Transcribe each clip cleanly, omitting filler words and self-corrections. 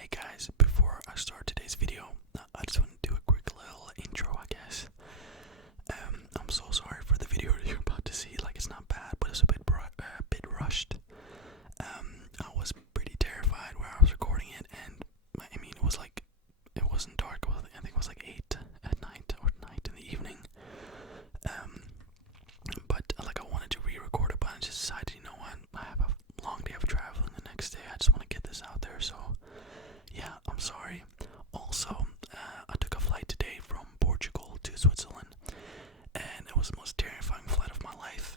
Hey guys, before I start today's video, I just want to do a quick little intro, I guess. I'm so sorry for the video you're about to see. Like, it's not bad, but it's a bit rushed. I was pretty terrified where I was recording it, and I mean, it wasn't dark. I think it was like 8 at night or night in the evening. But like, I wanted to re-record it, but I just decided, you know what? I have a long day of traveling the next day. I just want to get this out there, so. Yeah, I'm sorry. Also, I took a flight today from Portugal to Switzerland, and it was the most terrifying flight of my life.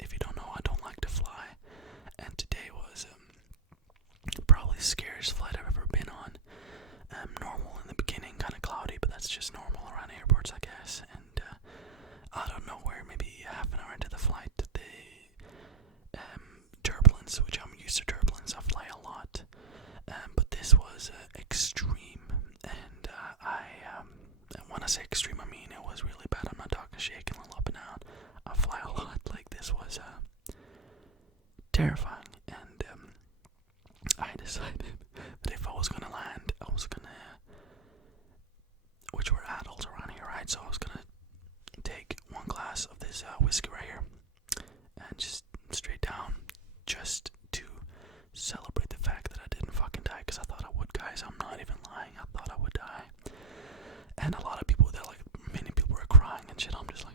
If you don't know, I don't like to fly, and today was probably the scariest flight I've ever been on. Normal in the beginning, kind of cloudy, but that's just normal around airports, I guess. And out of nowhere, maybe half an hour into the flight, the turbulence, which I'm used to turbulence, I fly a lot. But this was extreme, and when I say extreme, I mean it was really bad. I'm not talking shaking a little up and down. I fly a lot. Like, this was terrifying, and I decided that if I was gonna land, which we're adults around here, right? So I was gonna take one glass of this whiskey right here, and just straight down, just to celebrate the fact that I didn't fucking die, because I thought I would, guys. I'm not even lying. I thought I would die. And a lot of people, many people were crying and shit. I'm just like,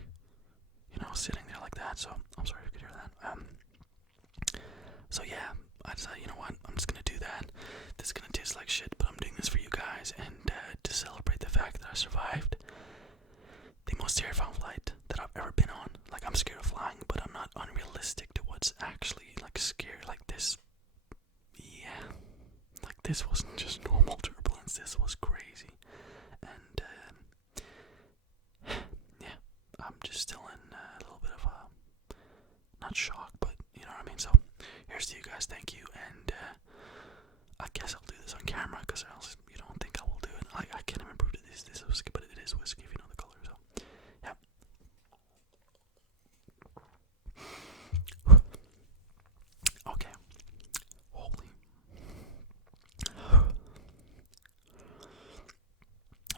sitting there like that. So I'm sorry if you could hear that. So yeah, I decided, you know what? I'm just gonna do that. This is gonna taste like shit, but I'm doing this for you guys, and to celebrate the fact that I survived the most terrifying flight that I've ever been on. Like, I'm scared of flying, but I'm not unrealistic to what's actually like scary. Like this. Yeah, like, this wasn't just normal turbulence, this was crazy, and yeah, I'm just still in a little bit of a, not shock, but you know what I mean. So here's to you guys, thank you, and I guess I'll do this on camera, because else you don't think I will do it. I can't even prove that this is whiskey, but it is whiskey if you know the color, so yeah. Okay. Holy.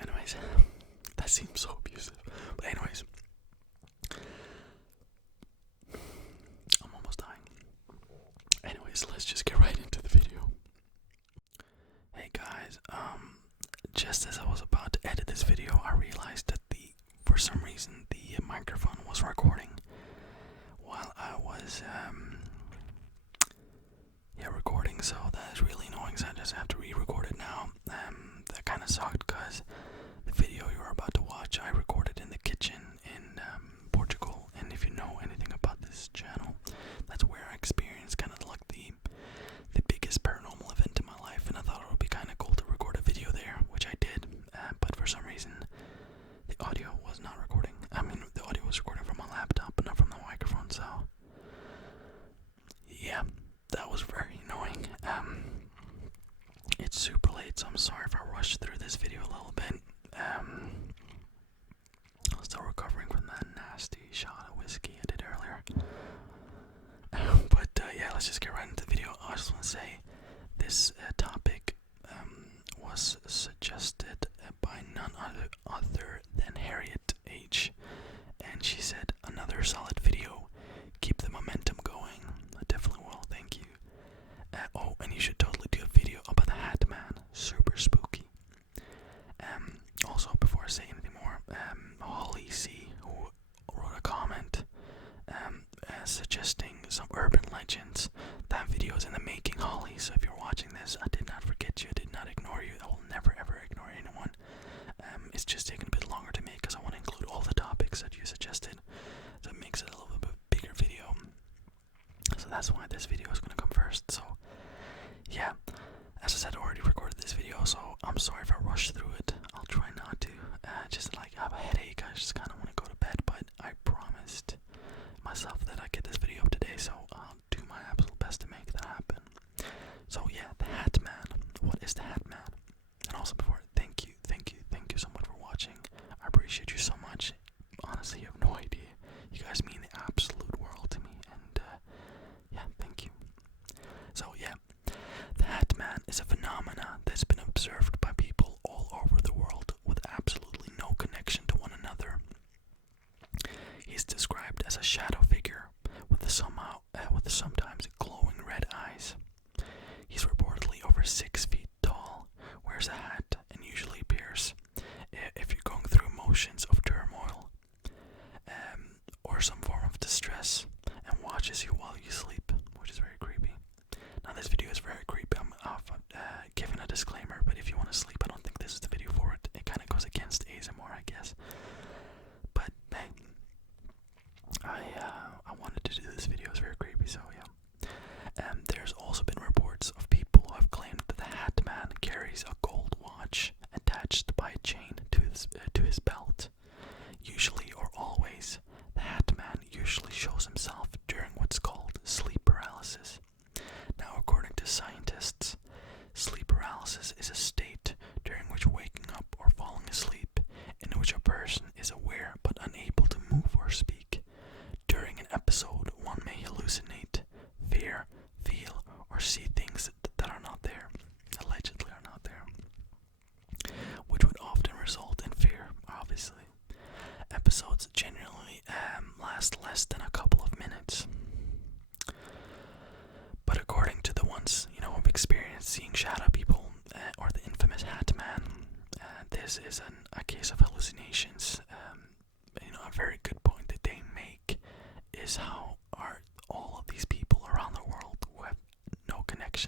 Anyways, that seems so abusive. But anyways, I'm almost dying. Anyways, let's just get right into the video. Hey guys, just as I was about to edit this video, I realized that for some reason, the microphone was recording while I was, recording, so that is really annoying, so I just have to re-record it now. That kind of sucked, because the video you're about to watch, I recorded in the kitchen in Portugal, and if you know anything about this channel, that's where I experienced kind of like the biggest paranormal event in my life, and I thought it would be kind of cool to record a video there, which I did, but for some reason, the audio was not recording. I mean, the audio was recording from my laptop, but not from the microphone, so yeah, that was very annoying. It's super late, so I'm sorry if I rushed through this video a little bit. I'm still recovering from that nasty shot of whiskey I did earlier. But yeah, let's just get right into the video. I just want to say this topic was suggested by none other than Harriet H. And she said, another solid video. Keep the momentum going. I definitely will, thank you. Oh, and you should totally do a video about the Hat Man. Super spooky. Also, before I say anything more, Holly C, who wrote a comment suggesting some urban legends. That video is in the making, Holly, so if you're watching this, I did not forget you, I did not ignore you. I will never ever ignore anyone. It's just taking a bit longer to make, because I want to include all the topics that you suggested, so it makes it a little bit bigger video. So that's why this video is going to come first. So yeah, as I said, I already recorded this video, so I'm sorry if I rushed through it. I'll try not to. Just like, I have a headache, I just kind of want to go to bed, but I promised myself that I'd get this video up today, so I'll do my absolute best to make that happen. So yeah, the Hat Man. What is the Hat Man? And also, before, thank you so much for watching. I appreciate you so much. Honestly, you have no idea. You guys mean the absolute world to me, and yeah, thank you. So yeah, the Hat Man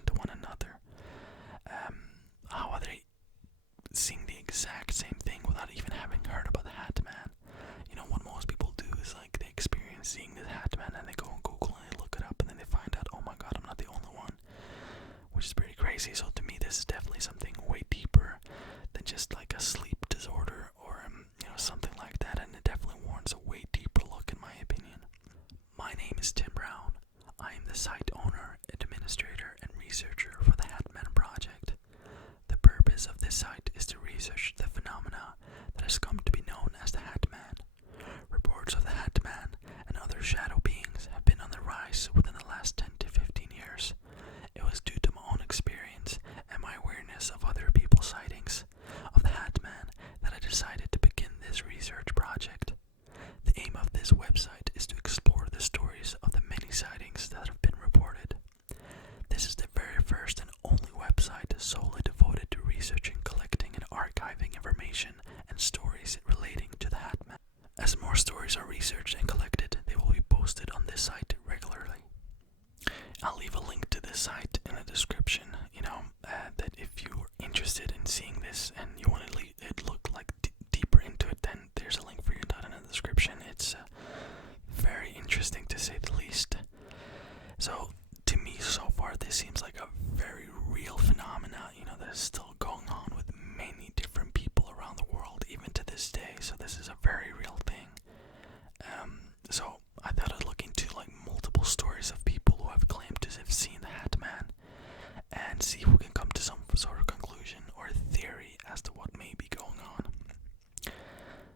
connection to one another. How are they seeing the exact same thing without even having heard about the Hat Man? You know, what most people do is like they experience seeing the Hat Man and they go on Google and they look it up and then they find out, oh my god, I'm not the only one, which is pretty crazy. So to me, this is definitely something way deeper than just like a sleep disorder or something like that, and it definitely warrants a way deeper look in my opinion. My name is Tim Brown. I am the site owner, administrator, and researcher for the Hat Man project. The purpose of this site is to research the phenomena that has come to be known as the Hat Man. Reports of the Hat Man and other shadow beings have been on the rise within the last 10 to 15 years. It was due to my own experience and my awareness of other people's sightings of the Hat Man that I decided to begin this research project. The aim of this website is to explore the stories of the many sightings that have been reported. This is the very first and only website solely devoted to researching, collecting, and archiving information and stories relating to the Hat Man. As more stories are researched and collected, they will be posted on this site regularly. I'll leave a link to this site in the description, that if you're interested in seeing this and you want to look like deeper into it, then there's a link for you down in the description. It's very interesting to say the least. So to me, so far, this seems like a very real phenomena, that is still going on with many different people around the world, even to this day. So this is a very real thing. So I thought I'd look into like multiple stories of people who have claimed to have seen the Hat Man and see if we can come to some sort of conclusion or theory as to what may be going on.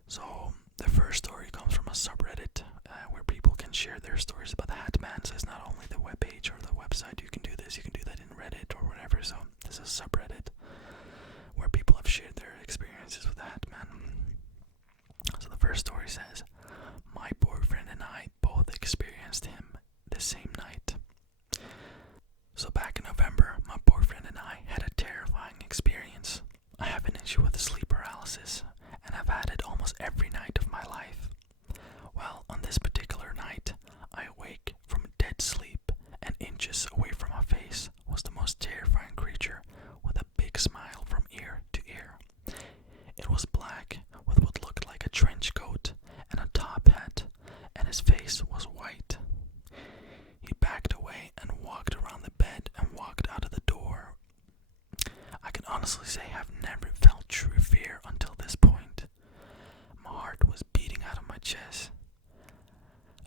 So the first story comes from a subreddit where people can share their stories about the Hat Man. So it's not only the webpage or the website. You can do this. You can do that in Reddit or whatever. So this is a subreddit where people have shared their experiences with the Hat Man. So the first story says, my boyfriend and I both experienced him the same night. So back in November, my boyfriend and I had a terrifying experience. I have an issue with sleep paralysis, and I've had it almost every night of my life. Well, on this particular night, I awake from dead sleep, and inches away from my face was the most terrifying creature with a big smile from ear to ear. It was black with what looked like a trench coat and a top hat, and his face was white. He backed away and walked around the bed and walked out of the door. I can honestly say I've never felt true fear until this point. My heart was beating out of my chest.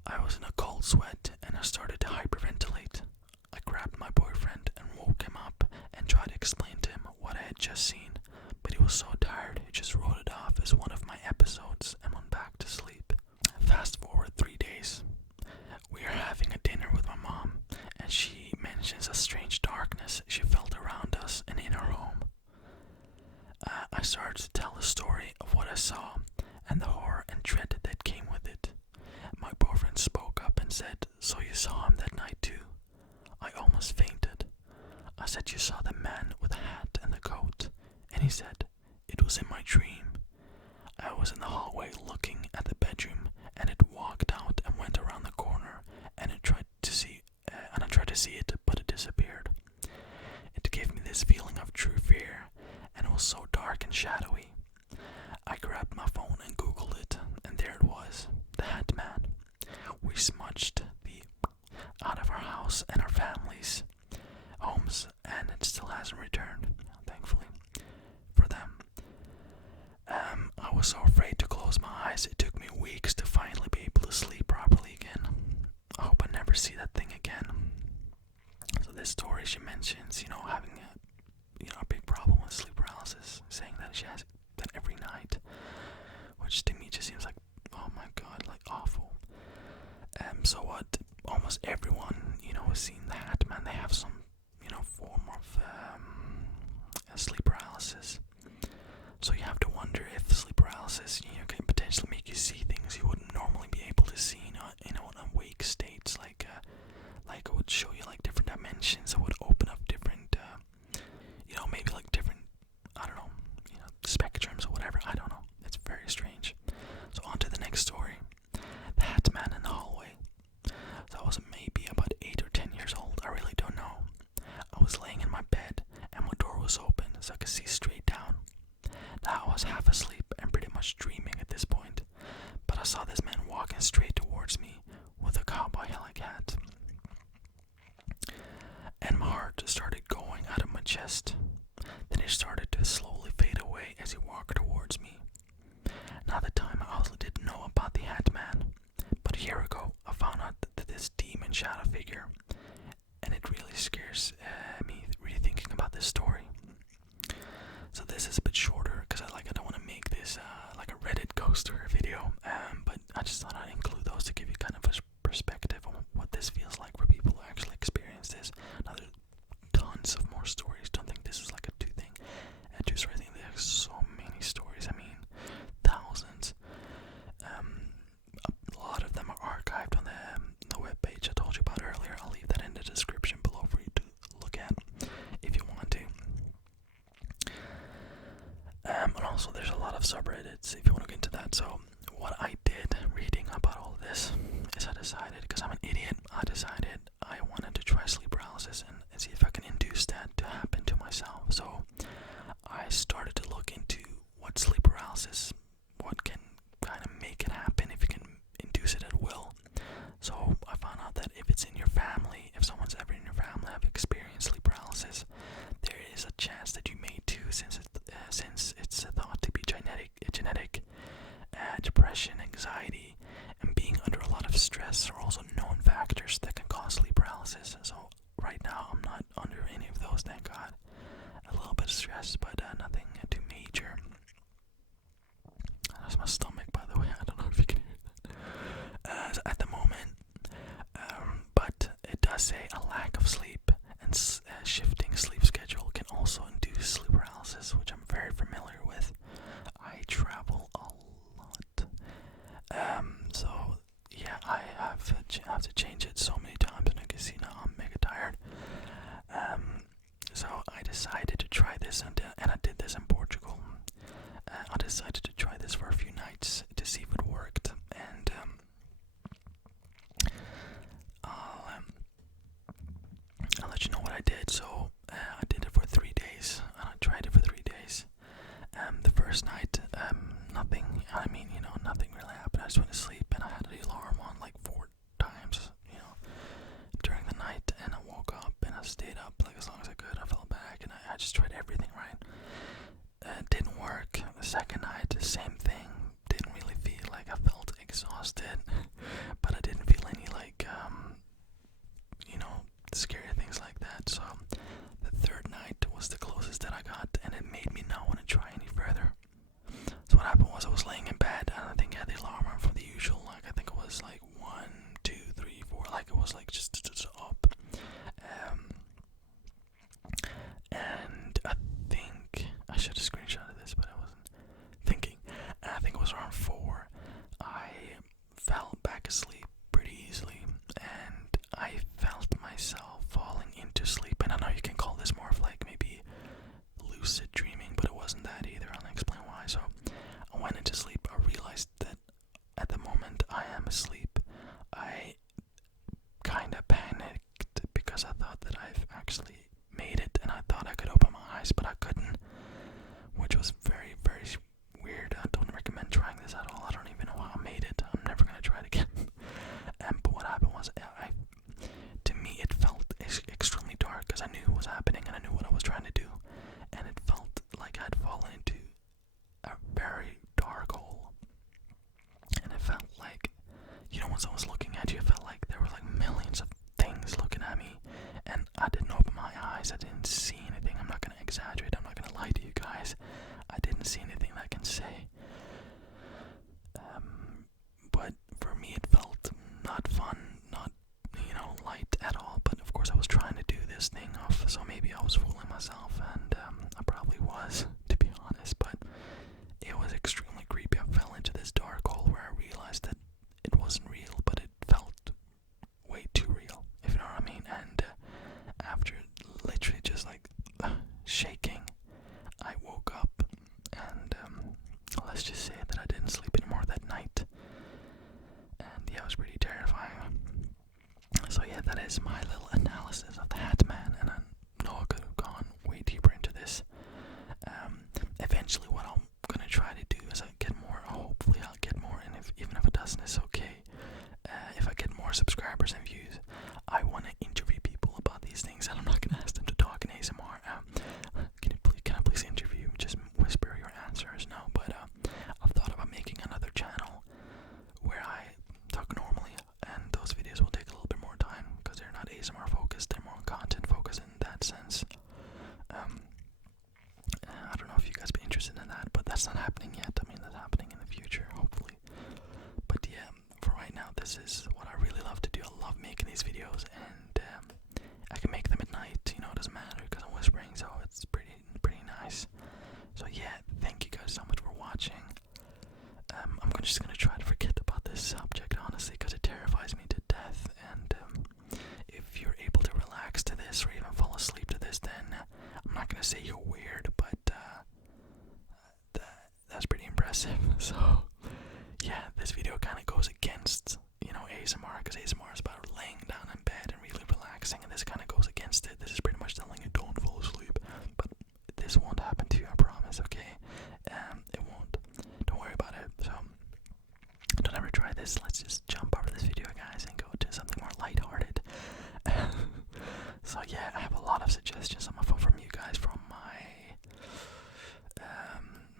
I was in a cold sweat and I started to hyperventilate. I grabbed my boyfriend and woke him up and tried to explain to him what I had just seen, but he was so tired he just wrote it off as one of my episodes and went back to sleep. Fast forward 3 days. We are having a dinner with my mom, and she mentions a strange darkness she felt around us and in our home. I started to tell the story of what I saw and the horror and dread that came with it. My boyfriend spoke up and said, "So you saw him that night too?" I almost fainted. I said, "You saw the man with the hat and the coat?" And he said, "It was in my dream. I was in the hallway looking at the bedroom, and it walked out and went around the corner, and I tried to see it, but it disappeared." It gave me this feeling of true fear, and it was so dark and shadowy. I grabbed my phone and Googled it, and there it was, the Hat Man. We smudged the out of our house and our families' homes, and it still hasn't returned, thankfully, for them. I was so afraid to close my eyes. It took me weeks to finally be able to sleep properly again. I hope I never see that thing again. So this story, she mentions, having a big problem with sleep paralysis, saying that she has that every night, which to me just seems like, oh my god, like awful. So what? Almost everyone, has seen the Hat Man. They have some, form of sleep paralysis. So you have to wonder if sleep paralysis, can potentially make you see things you wouldn't normally be able to see, in awake states, like it would show you like different dimensions. It would open up different chest. Then it started to slowly fade away as he walked towards me. Now at the time I also didn't know about the Hat Man, but a year ago I found out that this demon shadow figure, and it really scares me really thinking about this story. So this is a bit shorter because I don't want to make this like a Reddit ghost story video, but I just thought I'd include those to give you kind of a perspective on what this feels like for people who actually experience this. Now there's tons of more stories. Don't think this is like a two-story thing. There's so many stories. I mean, thousands. A lot of them are archived on the webpage I told you about earlier. I'll leave that in the description below for you to look at if you want to. And also there's a lot of subreddits if you want to get into that. So what I did reading about all of this is I decided, because I'm an idiot, I decided I wanted to try sleep paralysis and see if I can induce that to happen to myself. So I started to look into what sleep paralysis, what can kind of make it happen, if you can induce it at will. So I found out that if it's in your family, if someone's ever in your family have experienced sleep paralysis, there is a chance that you may too, since it's thought to be genetic. Depression, anxiety, and being under a lot of stress are also known factors that can cause sleep paralysis. So right now I'm not under any of those, thank God. A little bit of stress, but nothing too major. That's my stomach, by the way. I don't know if you can hear that. So at the moment, but it does say a lack of sleep and shifting sleep schedule can also induce sleep paralysis, which I'm very familiar with. I travel a lot. So yeah, I have to change it so many times, and you can see now I'm mega tired. So I decided to try this, and I did this in Portugal. I decided to try this for a few nights to see if it worked, and I'll let you know what I did. So I did it for 3 days, and I tried it for 3 days. The first night, nothing. I mean, nothing really happened. I just went to sleep, and I had the alarm on like 4 times, during the night, and I woke up and I stayed up like as long as I could. I fell back, and I just tried everything right. It didn't work. The second night, the same thing. Didn't really feel like I felt exhausted, but I didn't feel any scary things like that. So the third night was the closest that I got, and it made me not want to try any further. So what happened was I was laying in bed, and I think I had the alarm on for the usual, I think it was 1, 2, 3, 4, it was just up. And I think I should have screenshotted this, but I wasn't thinking. And I think it was around 4. I fell back asleep pretty easily, and I felt myself falling into sleep. And I know you can call this more of maybe lucid dreaming, but it wasn't that either. I'll explain why. So I went into sleep. I realized that at the moment I am asleep, I kind of panicked because I thought that I've actually made it, and I thought I could open my eyes, but I couldn't, which was very, very weird. I don't recommend trying this at all. I don't even know how I made it. I'm never gonna try it again. But what happened was, to me, it felt extremely dark because I knew what was happening and I knew what I was trying to do, and it felt like I'd fallen into a very dark hole, and it felt like, when someone's looking at you, it felt like there were millions of things looking at me, and I didn't open my eyes. I didn't see anything. I'm not gonna exaggerate. I'm not gonna lie to you guys. I didn't see anything that I can say. But for me, it felt not fun, not light at all. But of course, I was trying to do this thing off, so maybe I was fooling myself, and I probably was, to be honest. But it was extremely creepy. I fell into this dark hole where I realized that it wasn't real, but it felt way too real, if you know what I mean. And after literally just shaking, I woke up, and let's just say that I didn't sleep anymore that night. And yeah, it was pretty terrifying. So yeah, that is my little analysis of the Hat Man, and I know I could have gone way deeper into this. say you're weird, but that's pretty impressive. So yeah, this video kind of goes against, you know, ASMR, because ASMR is about laying down in bed and really relaxing, and this kind of goes against it. This is pretty much telling you don't fall asleep, but this won't happen to you, I promise, okay? It won't. Don't worry about it. So don't ever try this. Let's just jump over this video, guys, and go to something more lighthearted. So yeah, I have a lot of suggestions on my phone from you guys from my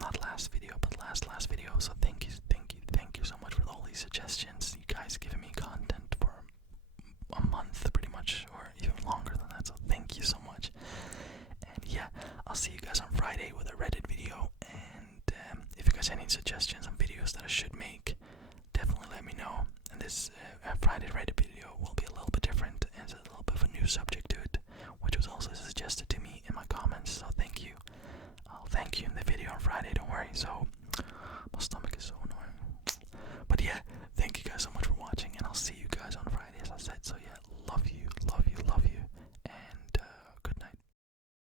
not last video, but last video. So thank you so much for all these suggestions. You guys giving me content for a month, pretty much, or even longer than that. So thank you so much. And yeah, I'll see you guys on Friday with a Reddit video. And if you guys have any suggestions on videos that I should make, definitely let me know. And this Friday Reddit video will be a little bit different, and it's a little bit of a new subject to it, which was also suggested to me in my comments. So thank you. I'll thank you in the video on Friday, don't worry. So